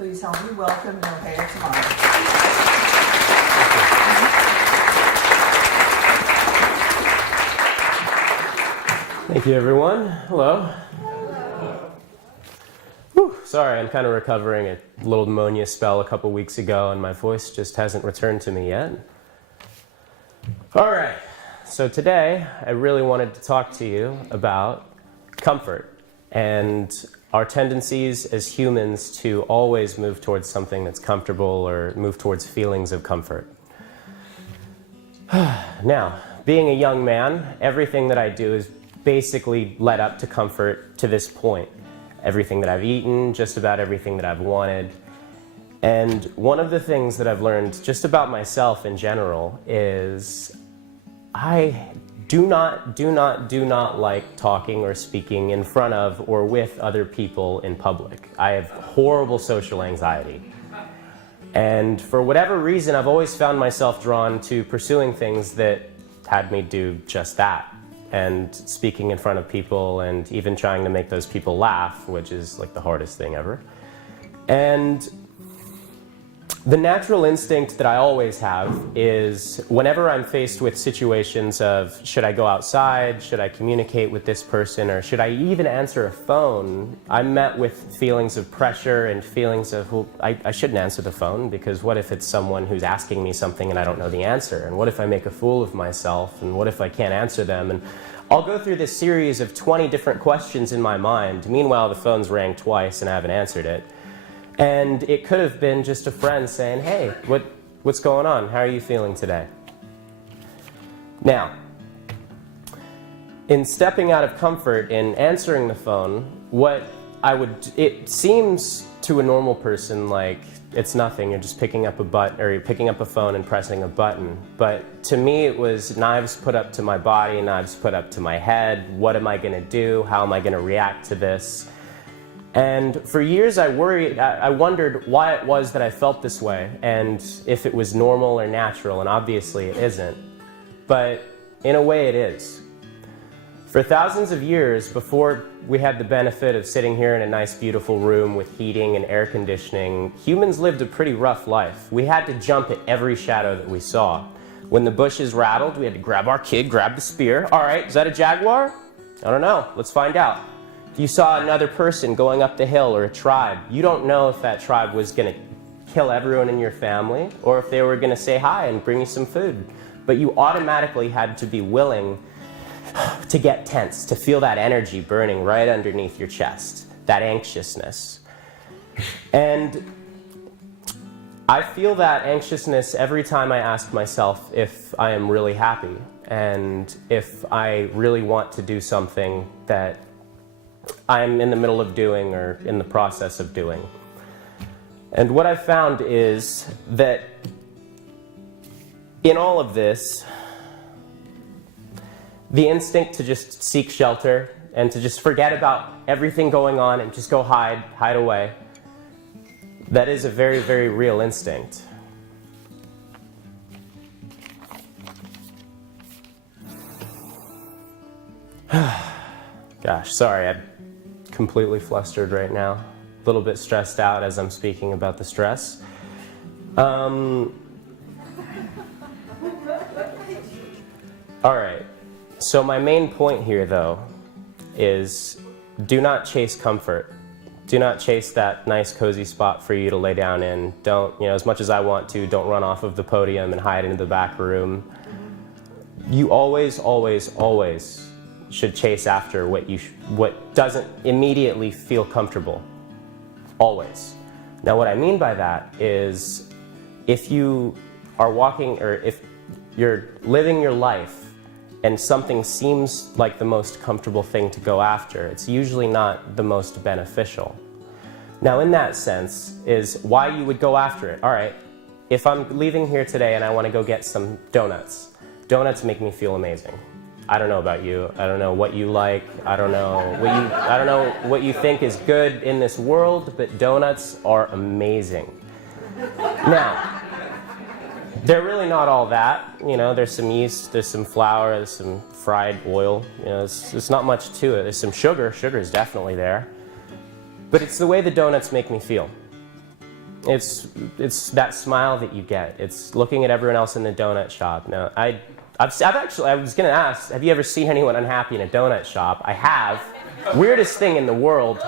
Please help me welcome Nohea Tumale. Thank you, everyone. Hello. Whew, sorry, I'm kind of recovering a little pneumonia spell a couple weeks ago, and my voice just hasn't returned to me yet. All right, so today I really wanted to talk to you about comfort and our tendencies as humans to always move towards something that's comfortable or move towards feelings of comfort. Now, being a young man, everything that I do is basically led up to comfort to this point. Everything that I've eaten, just about everything that I've wanted. And one of the things that I've learned just about myself in general is I do not like talking or speaking in front of or with other people in public. I have horrible social anxiety. And for whatever reason, I've always found myself drawn to pursuing things that had me do just that. And speaking in front of people and even trying to make those people laugh, which is like the hardest thing ever. And the natural instinct that I always have is whenever I'm faced with situations of should I go outside, should I communicate with this person, or should I even answer a phone, I'm met with feelings of pressure and feelings of, well, I shouldn't answer the phone because what if it's someone who's asking me something and I don't know the answer? And what if I make a fool of myself? And what if I can't answer them? And I'll go through this series of 20 different questions in my mind. Meanwhile, the phone's rang twice and I haven't answered it. And it could have been just a friend saying, hey, what's going on? How are you feeling today? Now, in stepping out of comfort in answering the phone, it seems to a normal person like it's nothing. You're just picking up a button, or you're picking up a phone and pressing a button. But to me, it was knives put up to my body, knives put up to my head. What am I going to do? How am I going to react to this? And for years I wondered why it was that I felt this way and if it was normal or natural, and obviously it isn't. But in a way it is. For thousands of years before we had the benefit of sitting here in a nice beautiful room with heating and air conditioning, humans lived a pretty rough life. We had to jump at every shadow that we saw. When the bushes rattled, we had to grab our kid, grab the spear. All right, is that a jaguar? I don't know, let's find out. If you saw another person going up the hill or a tribe, you don't know if that tribe was going to kill everyone in your family or if they were going to say hi and bring you some food. But you automatically had to be willing to get tense, to feel that energy burning right underneath your chest, that anxiousness. And I feel that anxiousness every time I ask myself if I am really happy and if I really want to do something that I'm in the middle of doing or in the process of doing. And what I've found is that in all of this, the instinct to just seek shelter and to just forget about everything going on and just go hide away, that is a very, very real instinct. Gosh, sorry, I'm completely flustered right now. A little bit stressed out as I'm speaking about the stress. All right, so my main point here, though, is do not chase comfort. Do not chase that nice, cozy spot for you to lay down in. Don't, as much as I want to, don't run off of the podium and hide into the back room. You always, always, always should chase after what doesn't immediately feel comfortable. Always. Now what I mean by that is if you are walking or if you're living your life and something seems like the most comfortable thing to go after, it's usually not the most beneficial. Now in that sense is why you would go after it. All right, if I'm leaving here today and I want to go get some donuts, donuts make me feel amazing. I don't know about you. I don't know what you like. I don't know what you think is good in this world, but donuts are amazing. Now, they're really not all that. There's some yeast, there's some flour, there's some fried oil. There's not much to it. There's some sugar. Sugar is definitely there. But it's the way the donuts make me feel. It's that smile that you get. It's looking at everyone else in the donut shop. Now, I was going to ask, have you ever seen anyone unhappy in a donut shop? I have. Weirdest thing in the world,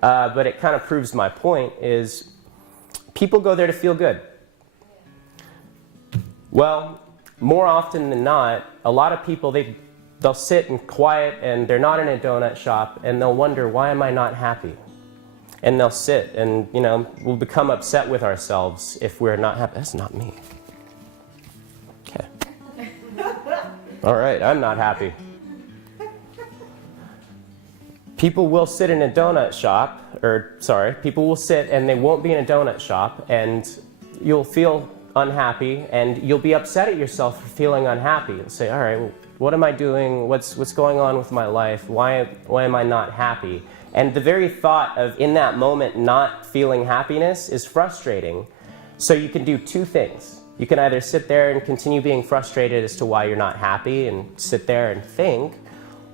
but it kind of proves my point, is people go there to feel good. Well, more often than not, a lot of people, they'll sit in quiet and they're not in a donut shop and they'll wonder, why am I not happy? And they'll sit and, we'll become upset with ourselves if we're not happy. That's not me. Okay. All right, I'm not happy. People will sit in a donut shop, people will sit and they won't be in a donut shop, and you'll feel unhappy and you'll be upset at yourself for feeling unhappy. You'll say, all right, well, what am I doing? What's going on with my life? Why am I not happy? And the very thought of, in that moment, not feeling happiness is frustrating. So you can do two things. You can either sit there and continue being frustrated as to why you're not happy and sit there and think,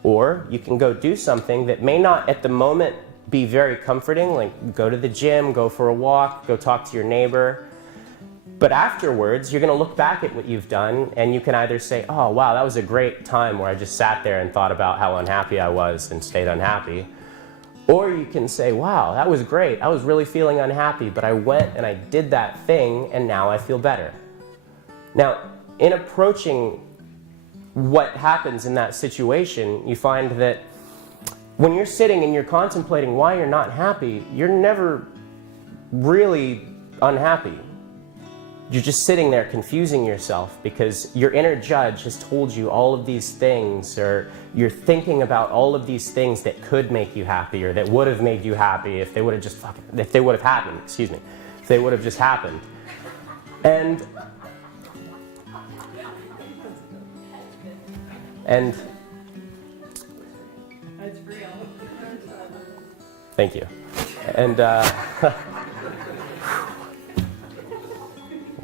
or you can go do something that may not at the moment be very comforting, like go to the gym, go for a walk, go talk to your neighbor. But afterwards, you're going to look back at what you've done, and you can either say, oh, wow, that was a great time where I just sat there and thought about how unhappy I was and stayed unhappy. Or you can say, wow, that was great. I was really feeling unhappy, but I went and I did that thing, and now I feel better. Now, in approaching what happens in that situation, you find that when you're sitting and you're contemplating why you're not happy, you're never really unhappy. You're just sitting there confusing yourself because your inner judge has told you all of these things, or you're thinking about all of these things that could make you happy or that would have made you happy if they would have just if they would have happened, if they would have just happened. And That's real. thank you. And I'm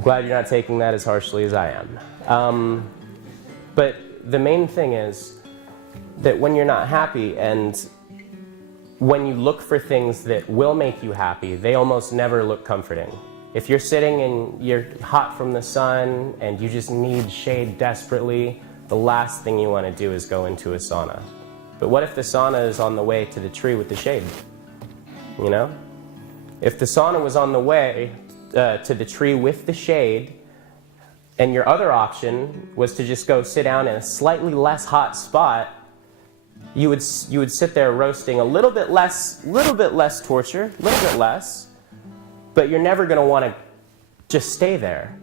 glad you're not taking that as harshly as I am. But the main thing is that when you're not happy and when you look for things that will make you happy, they almost never look comforting. If you're sitting and you're hot from the sun and you just need shade desperately, the last thing you want to do is go into a sauna. But what if the sauna is on the way to the tree with the shade? If the sauna was on the way to the tree with the shade, and your other option was to just go sit down in a slightly less hot spot, you would sit there roasting a little bit less torture, a little bit less, but you're never going to want to just stay there.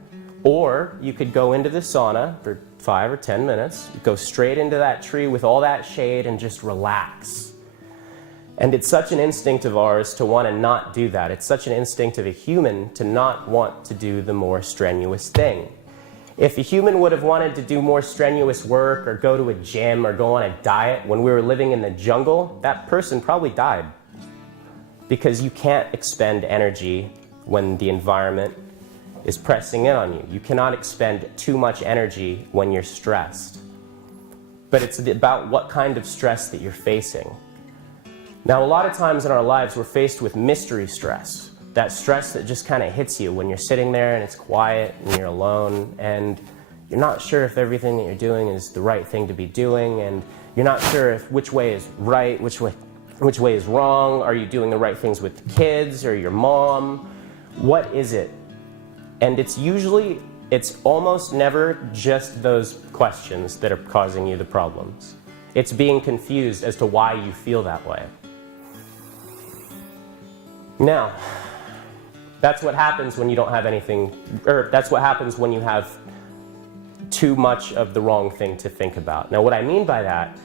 Or you could go into the sauna for 5 or 10 minutes, go straight into that tree with all that shade and just relax. And it's such an instinct of ours to want to not do that. It's such an instinct of a human to not want to do the more strenuous thing. If a human would have wanted to do more strenuous work or go to a gym or go on a diet when we were living in the jungle, that person probably died. Because you can't expend energy when the environment is pressing in on you. You cannot expend too much energy when you're stressed. But it's about what kind of stress that you're facing. Now, a lot of times in our lives, we're faced with mystery stress. That stress that just kind of hits you when you're sitting there and it's quiet and you're alone and you're not sure if everything that you're doing is the right thing to be doing, and you're not sure if which way is right, which way is wrong. Are you doing the right things with the kids or your mom? What is it? And it's almost never just those questions that are causing you the problems. It's being confused as to why you feel that way. Now, that's what happens when you don't have anything, or that's what happens when you have too much of the wrong thing to think about. Now, what I mean by that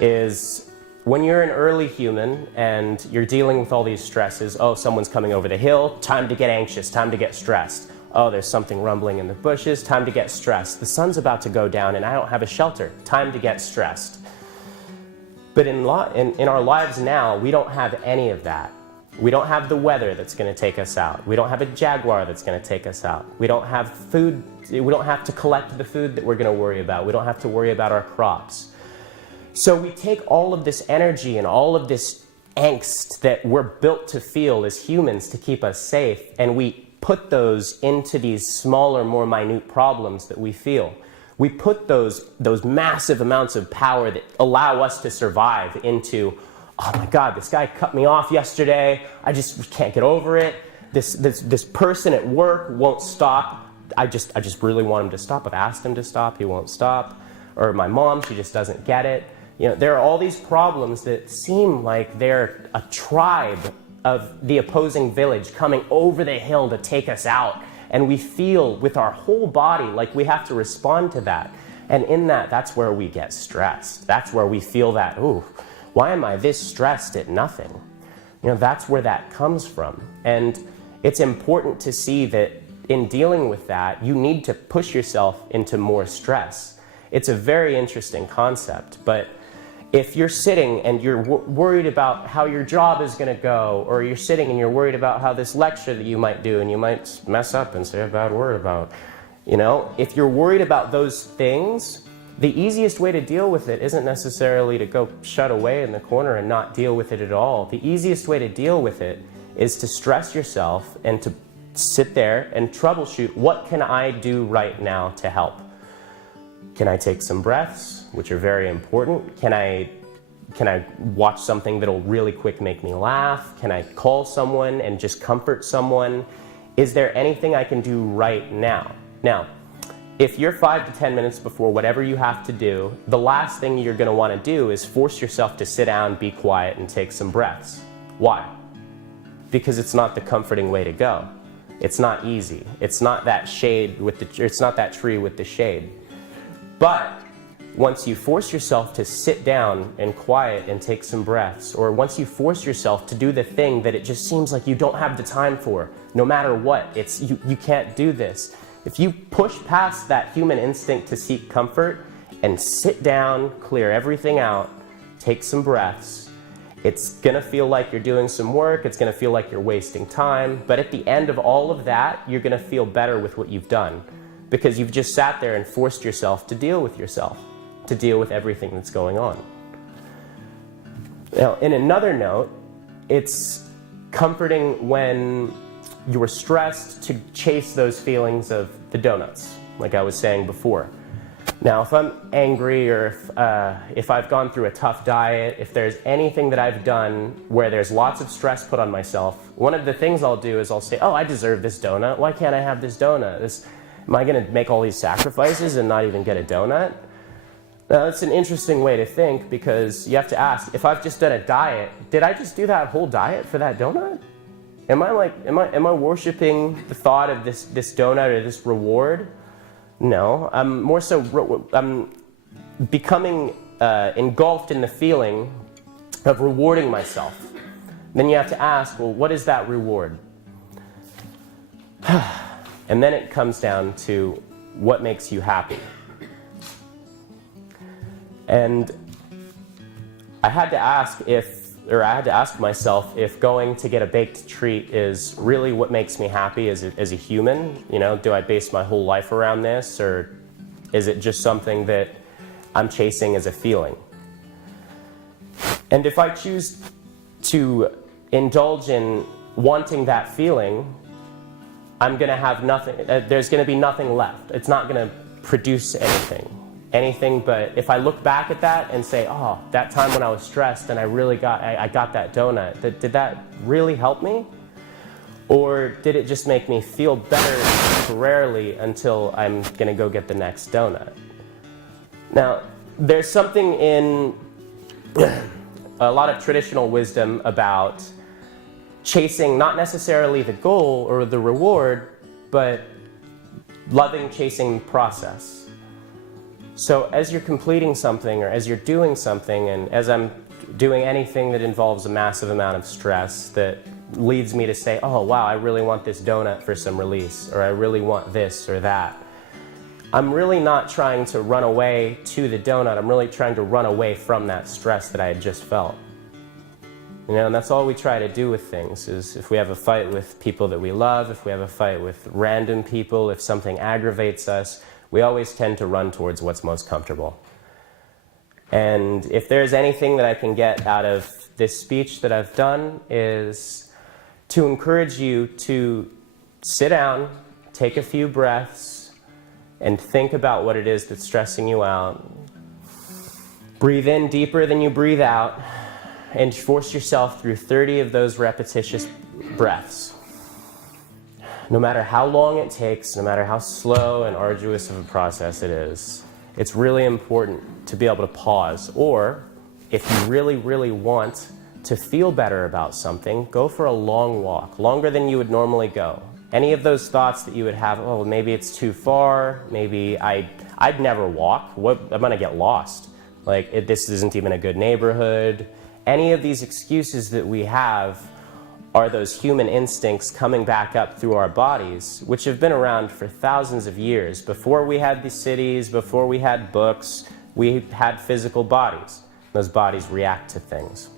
is when you're an early human and you're dealing with all these stresses, oh, someone's coming over the hill, time to get anxious, time to get stressed. Oh, there's something rumbling in the bushes, time to get stressed. The sun's about to go down and I don't have a shelter, time to get stressed. But in our lives now, we don't have any of that. We don't have the weather that's going to take us out. We don't have a jaguar that's going to take us out. We don't have food. We don't have to collect the food that we're going to worry about. We don't have to worry about our crops. So we take all of this energy and all of this angst that we're built to feel as humans to keep us safe, and we put those into these smaller, more minute problems that we feel. We put those massive amounts of power that allow us to survive into, oh my God, this guy cut me off yesterday. I just can't get over it. This person at work won't stop. I just really want him to stop. I've asked him to stop. He won't stop. Or my mom, she just doesn't get it. You know, there are all these problems that seem like they're a tribe of the opposing village coming over the hill to take us out. And we feel with our whole body like we have to respond to that. And in that, that's where we get stressed. That's where we feel that, ooh, why am I this stressed at nothing? You know, that's where that comes from. And it's important to see that in dealing with that, you need to push yourself into more stress. It's a very interesting concept, but if you're sitting and you're worried about how your job is going to go, or you're sitting and you're worried about how this lecture that you might do and you might mess up and say a bad word about, you know, if you're worried about those things, the easiest way to deal with it isn't necessarily to go shut away in the corner and not deal with it at all. The easiest way to deal with it is to stress yourself and to sit there and troubleshoot, what can I do right now to help? Can I take some breaths, which are very important? Can I watch something that'll really quick make me laugh? Can I call someone and just comfort someone? Is there anything I can do right now? Now, if you're 5 to 10 minutes before whatever you have to do, the last thing you're going to want to do is force yourself to sit down, be quiet, and take some breaths. Why? Because it's not the comforting way to go. It's not easy. It's not that shade with it's not that tree with the shade. But once you force yourself to sit down and quiet and take some breaths, or once you force yourself to do the thing that it just seems like you don't have the time for, no matter what, you can't do this. If you push past that human instinct to seek comfort and sit down, clear everything out, take some breaths, it's gonna feel like you're doing some work, it's gonna feel like you're wasting time, but at the end of all of that, you're gonna feel better with what you've done. Because you've just sat there and forced yourself to deal with yourself, to deal with everything that's going on. Now, in another note, it's comforting when you're stressed to chase those feelings of the donuts, like I was saying before. Now, if I'm angry or if I've gone through a tough diet, if there's anything that I've done where there's lots of stress put on myself, one of the things I'll do is I'll say, oh, I deserve this donut. Why can't I have this donut? Am I going to make all these sacrifices and not even get a donut? Now, that's an interesting way to think, because you have to ask, if I've just done a diet, did I just do that whole diet for that donut? Am I worshiping the thought of this donut or this reward? No, I'm becoming engulfed in the feeling of rewarding myself. Then you have to ask, well, what is that reward? And then it comes down to what makes you happy. And I had to ask myself if going to get a baked treat is really what makes me happy as a human. You know, do I base my whole life around this, or is it just something that I'm chasing as a feeling? And if I choose to indulge in wanting that feeling, I'm going to have nothing, there's going to be nothing left. It's not going to produce anything but if I look back at that and say, oh, that time when I was stressed and I got that donut, did that really help me? Or did it just make me feel better temporarily until I'm going to go get the next donut? Now, there's something in a lot of traditional wisdom about chasing not necessarily the goal or the reward, but chasing the process. So as you're completing something, or as you're doing something, and as I'm doing anything that involves a massive amount of stress that leads me to say, oh wow, I really want this donut for some release, or I really want this or that, I'm really not trying to run away to the donut, I'm really trying to run away from that stress that I had just felt. You know, and that's all we try to do with things, is if we have a fight with people that we love, if we have a fight with random people, if something aggravates us, we always tend to run towards what's most comfortable. And if there's anything that I can get out of this speech that I've done, is to encourage you to sit down, take a few breaths, and think about what it is that's stressing you out. Breathe in deeper than you breathe out, and force yourself through 30 of those repetitious breaths. No matter how long it takes, no matter how slow and arduous of a process it is, it's really important to be able to pause. Or, if you really, really want to feel better about something, go for a long walk, longer than you would normally go. Any of those thoughts that you would have, oh, maybe it's too far, maybe I'd never walk, I'm gonna get lost. Like, this isn't even a good neighborhood. Any of these excuses that we have are those human instincts coming back up through our bodies, which have been around for thousands of years. Before we had these cities, before we had books, we had physical bodies. Those bodies react to things.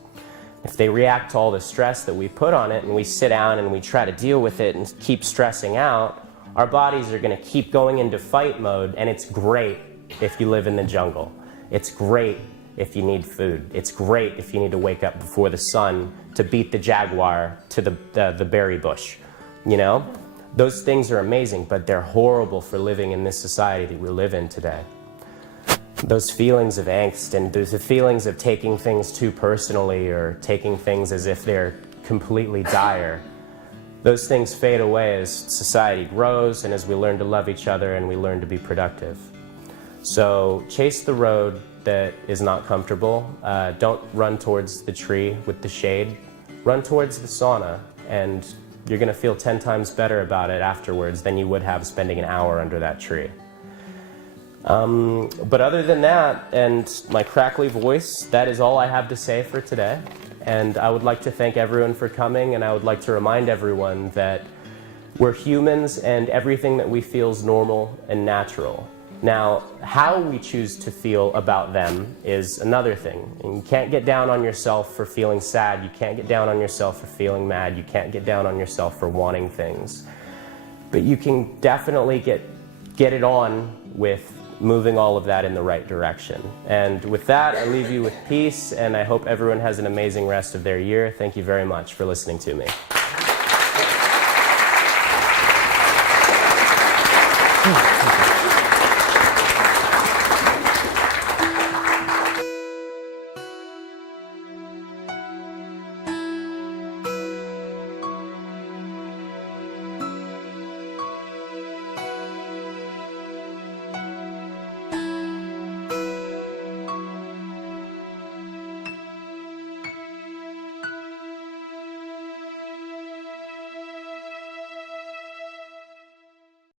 If they react to all the stress that we put on it and we sit down and we try to deal with it and keep stressing out, our bodies are going to keep going into fight mode, and it's great if you live in the jungle. It's great if you need food. It's great if you need to wake up before the sun to beat the jaguar to the berry bush. You know? Those things are amazing, but they're horrible for living in this society that we live in today. Those feelings of angst and those feelings of taking things too personally or taking things as if they're completely dire, those things fade away as society grows and as we learn to love each other and we learn to be productive. So chase the road that is not comfortable. Don't run towards the tree with the shade. Run towards the sauna, and you're going to feel 10 times better about it afterwards than you would have spending an hour under that tree. But other than that, and my crackly voice, that is all I have to say for today. And I would like to thank everyone for coming, and I would like to remind everyone that we're humans and everything that we feel is normal and natural. Now, how we choose to feel about them is another thing. And you can't get down on yourself for feeling sad. You can't get down on yourself for feeling mad. You can't get down on yourself for wanting things. But you can definitely get it on with moving all of that in the right direction. And with that, I leave you with peace, and I hope everyone has an amazing rest of their year. Thank you very much for listening to me.